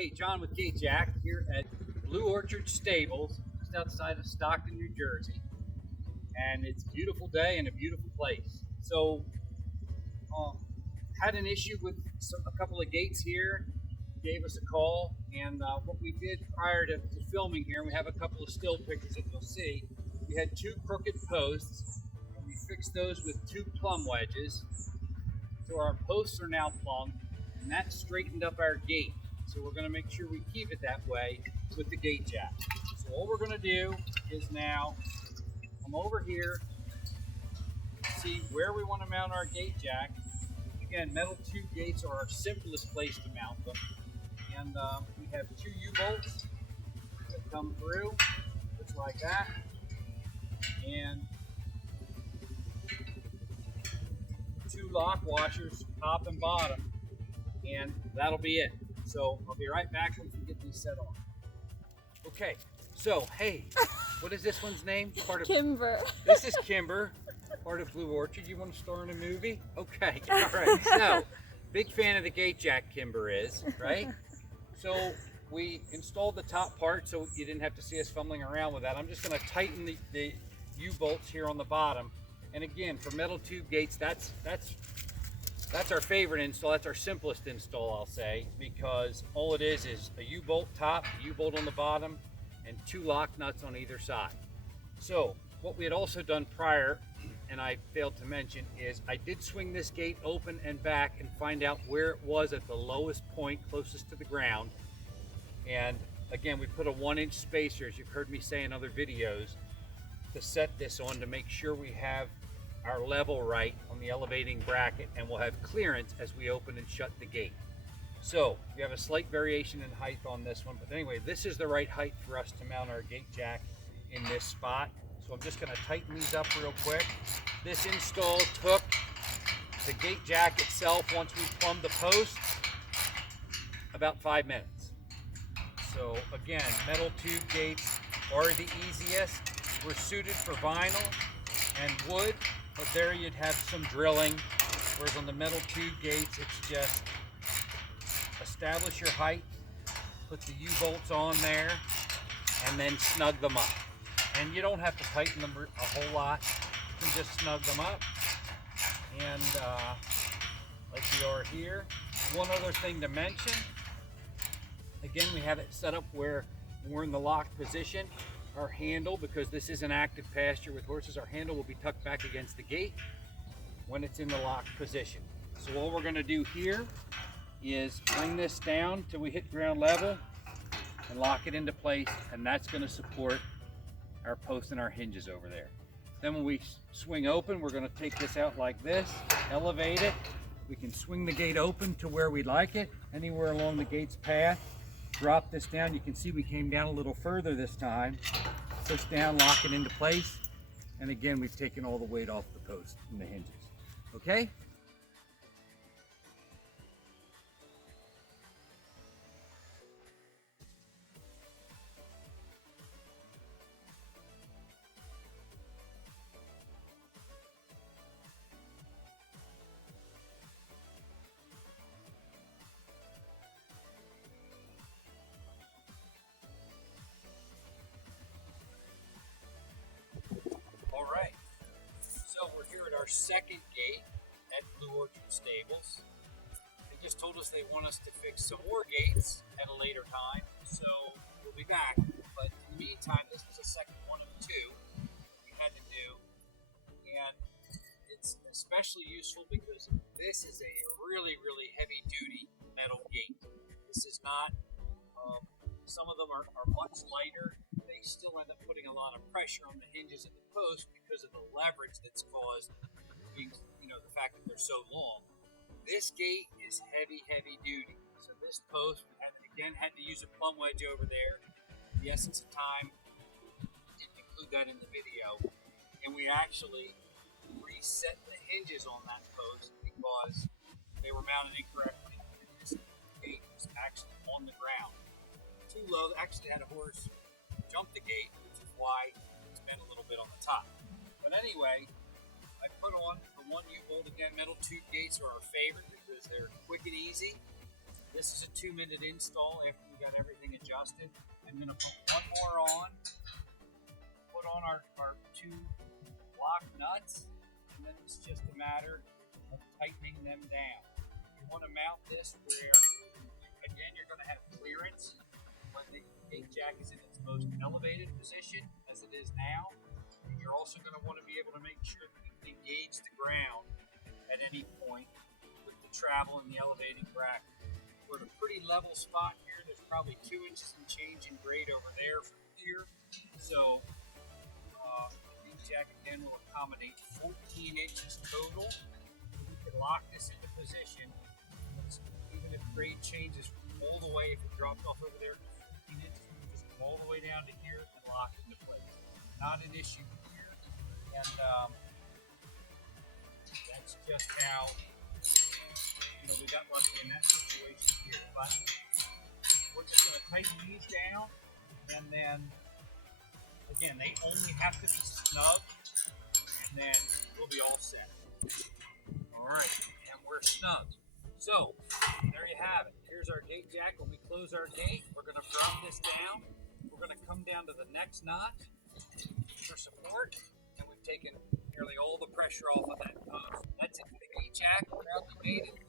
Hey, John with GateJak here at Blue Orchard Stables, just outside of Stockton, New Jersey. And it's a beautiful day and a beautiful place. So, had an issue with a couple of gates here. Gave us a call, and what we did prior to filming here, we have a couple of still pictures that you'll see. We had two crooked posts, and we fixed those with two plumb wedges. So our posts are now plumbed, and that straightened up our gate. So we're going to make sure we keep it that way with the GateJak. So what we're going to do is now come over here, see where we want to mount our GateJak. Again, metal tube gates are our simplest place to mount them. And we have two U-bolts that come through, just like that. And two lock washers, top and bottom. And that'll be it. So I'll be right back once we get these set on. Okay, so hey, what is this one's name? Part of Kimber. This is Kimber, part of Blue Orchard. You want to star in a movie? Okay, all right. So, big fan of the GateJak, Kimber is, right? So we installed the top part so you didn't have to see us fumbling around with that. I'm just going to tighten the U-bolts here on the bottom. And again, for metal tube gates, that's our favorite install. That's our simplest install, I'll say, because all it is a U-bolt top, a U-bolt on the bottom, and two lock nuts on either side. So what we had also done prior, and I failed to mention, is I did swing this gate open and back and find out where it was at the lowest point closest to the ground. And again, we put a 1-inch spacer, as you've heard me say in other videos, to set this on to make sure we have our level right on the elevating bracket, and we'll have clearance as we open and shut the gate. So we have a slight variation in height on this one, but anyway, this is the right height for us to mount our GateJak in this spot. So I'm just going to tighten these up real quick. This install took the GateJak itself, once we plumbed the post, about 5 minutes. So again, metal tube gates are the easiest. We're suited for vinyl and wood, but there you'd have some drilling, whereas on the metal tube gates, it's just establish your height, put the U-bolts on there, and then snug them up. And you don't have to tighten them a whole lot. You can just snug them up. And like we are here. One other thing to mention, again, we have it set up where we're in the locked position. Our handle, because this is an active pasture with horses, our handle will be tucked back against the gate when it's in the locked position. So all we're going to do here is bring this down till we hit ground level and lock it into place, and that's going to support our posts and our hinges over there. Then when we swing open, we're going to take this out like this, elevate it. We can swing the gate open to where we'd like it, anywhere along the gate's path. Drop this down. You can see we came down a little further this time. Push down, lock it into place. And again, we've taken all the weight off the post and the hinges. Okay? All right, so we're here at our second gate at Blue Orchard Stables. They just told us they want us to fix some more gates at a later time, so we'll be back. But in the meantime, this was a second one of two we had to do, and it's especially useful because this is a really, really heavy-duty metal gate. This is not, some of them are much lighter. They still end up putting a lot of pressure on the hinges and the post because of the leverage that's caused, the fact that they're so long. This gate is heavy, heavy duty. So this post, we had to use a plumb wedge over there. The essence of time, didn't include that in the video. And we actually reset the hinges on that post because they were mounted incorrectly. And this gate was actually on the ground. Too low, actually had a horse jump the gate, which is why it's been a little bit on the top. But anyway, I put on the one U-bolt. Again, metal tube gates are our favorite because they're quick and easy. This is a 2-minute install after we got everything adjusted. I'm going to put one more on, put on our 2 block nuts, and then it's just a matter of tightening them down. You want to mount this where, again, you're going to have clearance when the GateJak is in its most elevated position, as it is now. You're also going to want to be able to make sure that you can engage the ground at any point with the travel and the elevating bracket. We're at a pretty level spot here. There's probably 2 inches and change in grade over there from here. So the GateJak again will accommodate 14 inches total. We can lock this into position. Even if grade changes all the way, if it drops off over there to 14 inches, we can just go all the way down to here and lock it into place. Not an issue here. And that's just how we got lucky in that situation here. But we're just going to tighten these down, and then again, they only have to be snug, and then we'll be all set. All right, and we're snug. So there you have it. Here's our GateJak. When we close our gate, we're going to drop this down. We're going to come down to the next notch for support, and we've taken nearly all the pressure off of that notch. That's it for the GateJak. Proudly made in